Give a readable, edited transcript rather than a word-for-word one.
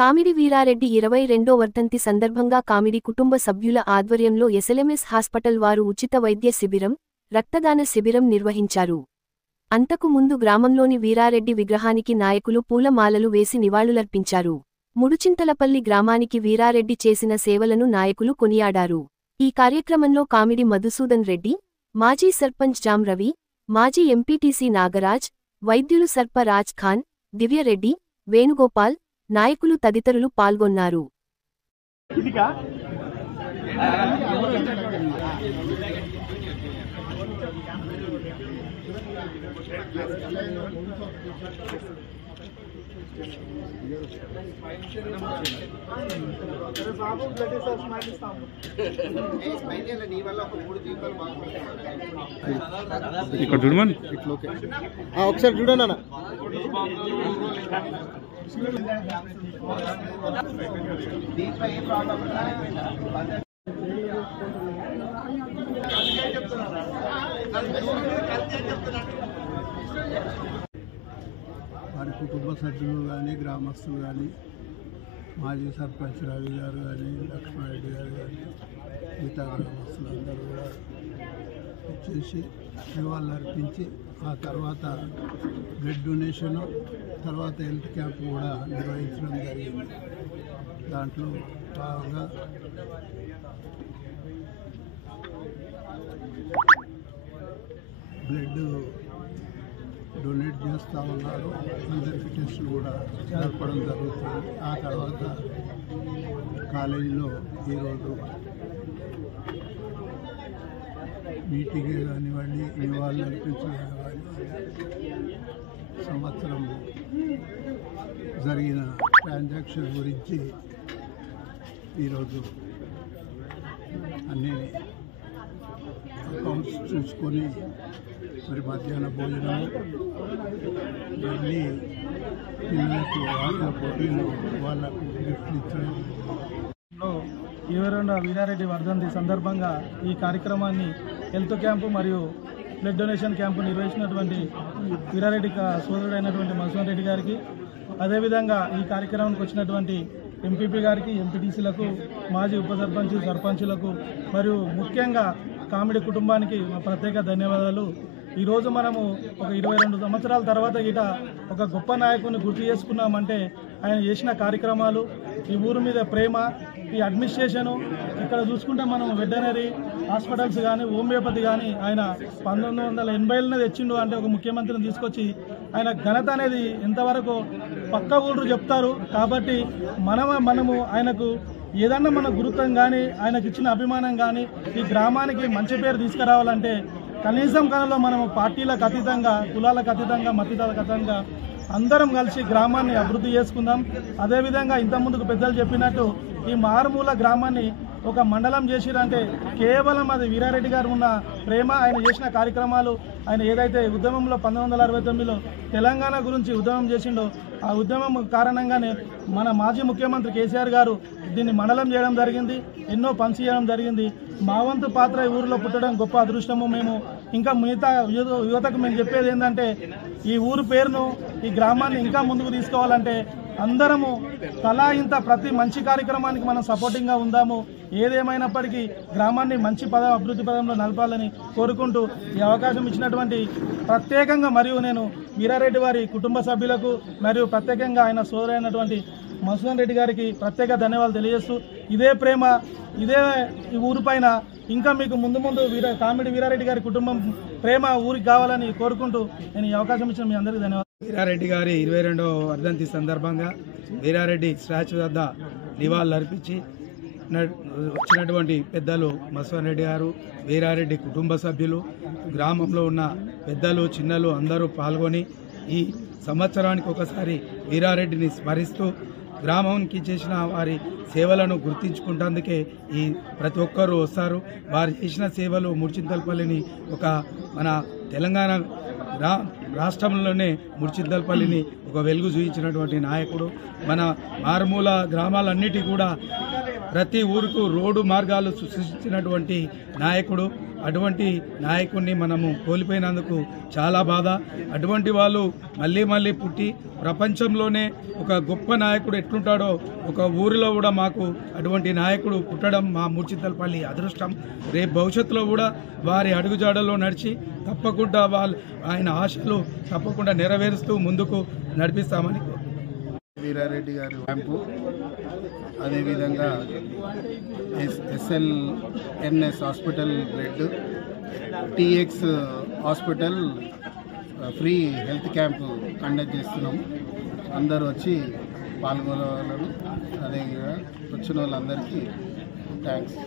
Comedy Veerareddy 22వ వర్ధంతి సందర్భంగా comedy కుటుంబ సభ్యుల ఆధ్వర్యంలో ఎస్ఎల్ఎంఎస్ హాస్పిటల్ వారు ఉచిత వైద్య శిబిరం, రక్తదాన శిబిరం నిర్వహించారు. అంతకు ముందు గ్రామంలోని వీరారెడ్డి విగ్రహానికి నాయకులు పూలమాలలు వేసి నివాళులర్పించారు. ముడుచింతలపల్లి గ్రామానికి వీరారెడ్డి చేసిన సేవలను నాయకులు కొనియాడారు. ఈ కార్యక్రమంలో కామిడి మధుసూదన్ రెడ్డి, మాజీ సర్పంచ్ జాం రవి, మాజీ ఎంపీటీసీ నాగరాజ్, వైద్యులు సర్ప రాజ్ ఖాన్, దివ్యరెడ్డి, వేణుగోపాల్, నాయకులు తదితరులు పాల్గొన్నారు. ఇక్కడ చూడమని ఒకసారి చూడన్నా. వారి కుటుంబ సభ్యులు కానీ గ్రామస్తులు కానీ మాజీ సర్పంచ్ రవి గారు కానీ లక్ష్మారెడ్డి గారు కానీ మిగతా గ్రామస్తులందరూ కూడా వచ్చేసి నివాళులు అర్పించి ఆ తర్వాత బ్లడ్ డొనేషను తర్వాత హెల్త్ క్యాంప్ కూడా నిర్వహించడం జరిగింది. దాంట్లో భాగంగా బ్లడ్ డొనేట్ చేస్తూ ఉన్నారు. అందరికీ టెస్టులు కూడా జరపడం జరుగుతుంది. ఆ తర్వాత కాలేజీలో ఈరోజు మీటింగ్ కానివ్వండి, నివాళులు అర్పించడం కానివ్వండి, సంవత్సరం జరిగిన ట్రాన్సాక్షన్ గురించి ఈరోజు అన్ని అకౌంట్స్ చూసుకొని మరి మధ్యాహ్న భోజనం వెళ్ళి పిల్లలకు ఆటల పోటీలు వాళ్ళకు గిఫ్ట్లు ఇచ్చడం. 22వ వీరారెడ్డి వర్ధంతి సందర్భంగా ఈ కార్యక్రమాన్ని హెల్త్ క్యాంపు మరియు బ్లడ్ డొనేషన్ క్యాంపు నిర్వహించినటువంటి వీరారెడ్డి సోదరుడైనటువంటి మధుసూదన్ రెడ్డి గారికి, అదేవిధంగా ఈ కార్యక్రమానికి వచ్చినటువంటి ఎంపీపీ గారికి, ఎంపీటీసీలకు, మాజీ ఉప సర్పంచ్, సర్పంచులకు మరియు ముఖ్యంగా కామిడి కుటుంబానికి మా ప్రత్యేక ధన్యవాదాలు. ఈరోజు మనము ఒక 22 సంవత్సరాల తర్వాత గిట ఒక గొప్ప నాయకుని గుర్తు చేసుకున్నామంటే ఆయన చేసిన కార్యక్రమాలు, ఈ ఊరు మీద ప్రేమ, ఈ అడ్మినిస్ట్రేషను, ఇక్కడ చూసుకుంటే మనం వెటనరీ హాస్పిటల్స్ కానీ, హోమియోపతి కానీ ఆయన 1980లోనే తెచ్చిండు అంటే ఒక ముఖ్యమంత్రిని తీసుకొచ్చి ఆయన ఘనత అనేది ఎంతవరకు పక్క ఊళ్ళు చెప్తారు. కాబట్టి మనము ఆయనకు ఏదన్నా మన గురుత్వం కానీ, ఆయనకు ఇచ్చిన అభిమానం కానీ ఈ గ్రామానికి మంచి పేరు తీసుకురావాలంటే కనీసం కనలో మనము పార్టీలకు అతీతంగా, కులాలకు అతీతంగా, మతీతాలకు అతీతంగా అందరం కలిసి గ్రామాన్ని అభివృద్ధి చేసుకుందాం. అదేవిధంగా ఇంతకుముందుకు పెద్దలు చెప్పినట్టు ఈ మారుమూల గ్రామాన్ని ఒక మండలం చేసిరంటే కేవలం అది వీరారెడ్డి గారు ఉన్న ప్రేమ, ఆయన చేసిన కార్యక్రమాలు, ఆయన ఏదైతే ఉద్యమంలో 1969లో తెలంగాణ గురించి ఉద్యమం చేసిండో ఆ ఉద్యమం కారణంగానే మన మాజీ ముఖ్యమంత్రి కేసీఆర్ గారు దీన్ని మండలం చేయడం జరిగింది, ఎన్నో పని చేయడం జరిగింది. మా వంతు పాత్ర ఈ ఊరిలో పుట్టడం గొప్ప అదృష్టము. మేము ఇంకా మిగతా యువతకు మేము చెప్పేది ఏంటంటే ఈ ఊరు పేరును, ఈ గ్రామాన్ని ఇంకా ముందుకు తీసుకోవాలంటే అందరము తలా ఇంత ప్రతి మంచి కార్యక్రమానికి మనం సపోర్టింగ్గా ఉందాము. ఏదేమైనప్పటికీ గ్రామాన్ని మంచి అభివృద్ధి పదంలో నలపాలని కోరుకుంటూ ఈ అవకాశం ఇచ్చినటువంటి ప్రత్యేకంగా మరియు నేను వీరారెడ్డి వారి కుటుంబ సభ్యులకు మరియు ప్రత్యేకంగా ఆయన సోదరైనటువంటి మధుసూదన్ రెడ్డి గారికి ప్రత్యేక ధన్యవాదాలు తెలియజేస్తూ ఇదే ప్రేమ, ఇదే ఈ ఊరు పైన ఇంకా మీకు ముందు కామిడి వీరారెడ్డి గారి కుటుంబం ప్రేమ ఊరికి కావాలని కోరుకుంటూ నేను ఈ అవకాశం ఇచ్చిన మీ అందరికీ ధన్యవాదాలు. వీరారెడ్డి గారి 22వ వర్ధంతి సందర్భంగా వీరారెడ్డి స్టాచ్యూ వద్ద నివాళులు అర్పించి వచ్చినటువంటి పెద్దలు మధుసూదన్ రెడ్డి గారు, వీరారెడ్డి కుటుంబ సభ్యులు, గ్రామంలో ఉన్న పెద్దలు, చిన్నలు అందరూ పాల్గొని ఈ సంవత్సరానికి ఒకసారి వీరారెడ్డిని స్మరిస్తూ గ్రామానికి చేసిన వారి సేవలను గుర్తించుకుంటేందుకే ఈ ప్రతి ఒక్కరూ వస్తారు. వారు చేసిన సేవలు ముడిచింతలపల్లిని ఒక మన తెలంగాణ రాష్ట్రంలోనే ముడిచింతలపల్లిని ఒక వెలుగు చూపించినటువంటి నాయకుడు. మన మారుమూల గ్రామాలన్నిటి కూడా ప్రతి ఊరుకు రోడ్డు మార్గాలు సృష్టించినటువంటి నాయకుడు. అటువంటి నాయకుడిని మనము కోల్పోయినందుకు చాలా బాధ. అటువంటి వాళ్ళు మళ్ళీ మళ్ళీ పుట్టి ప్రపంచంలోనే ఒక గొప్ప నాయకుడు ఎట్లుంటాడో ఒక ఊరిలో కూడా మాకు అటువంటి నాయకుడు పుట్టడం మా మూర్చితలపల్లి అదృష్టం. రేపు భవిష్యత్తులో కూడా వారి అడుగుజాడల్లో నడిచి తప్పకుండా ఆయన ఆశలు తప్పకుండా నెరవేరుస్తూ ముందుకు నడిపిస్తామని. వీరారెడ్డి గారి క్యాంపు, అదేవిధంగా SLNS hospital blood, TX hospital free health camp conduct చేస్తున్నాము. అందరూ వచ్చి పాల్గొనగలరు. అదేవిధంగా వచ్చిన వాళ్ళందరికీ థ్యాంక్స్.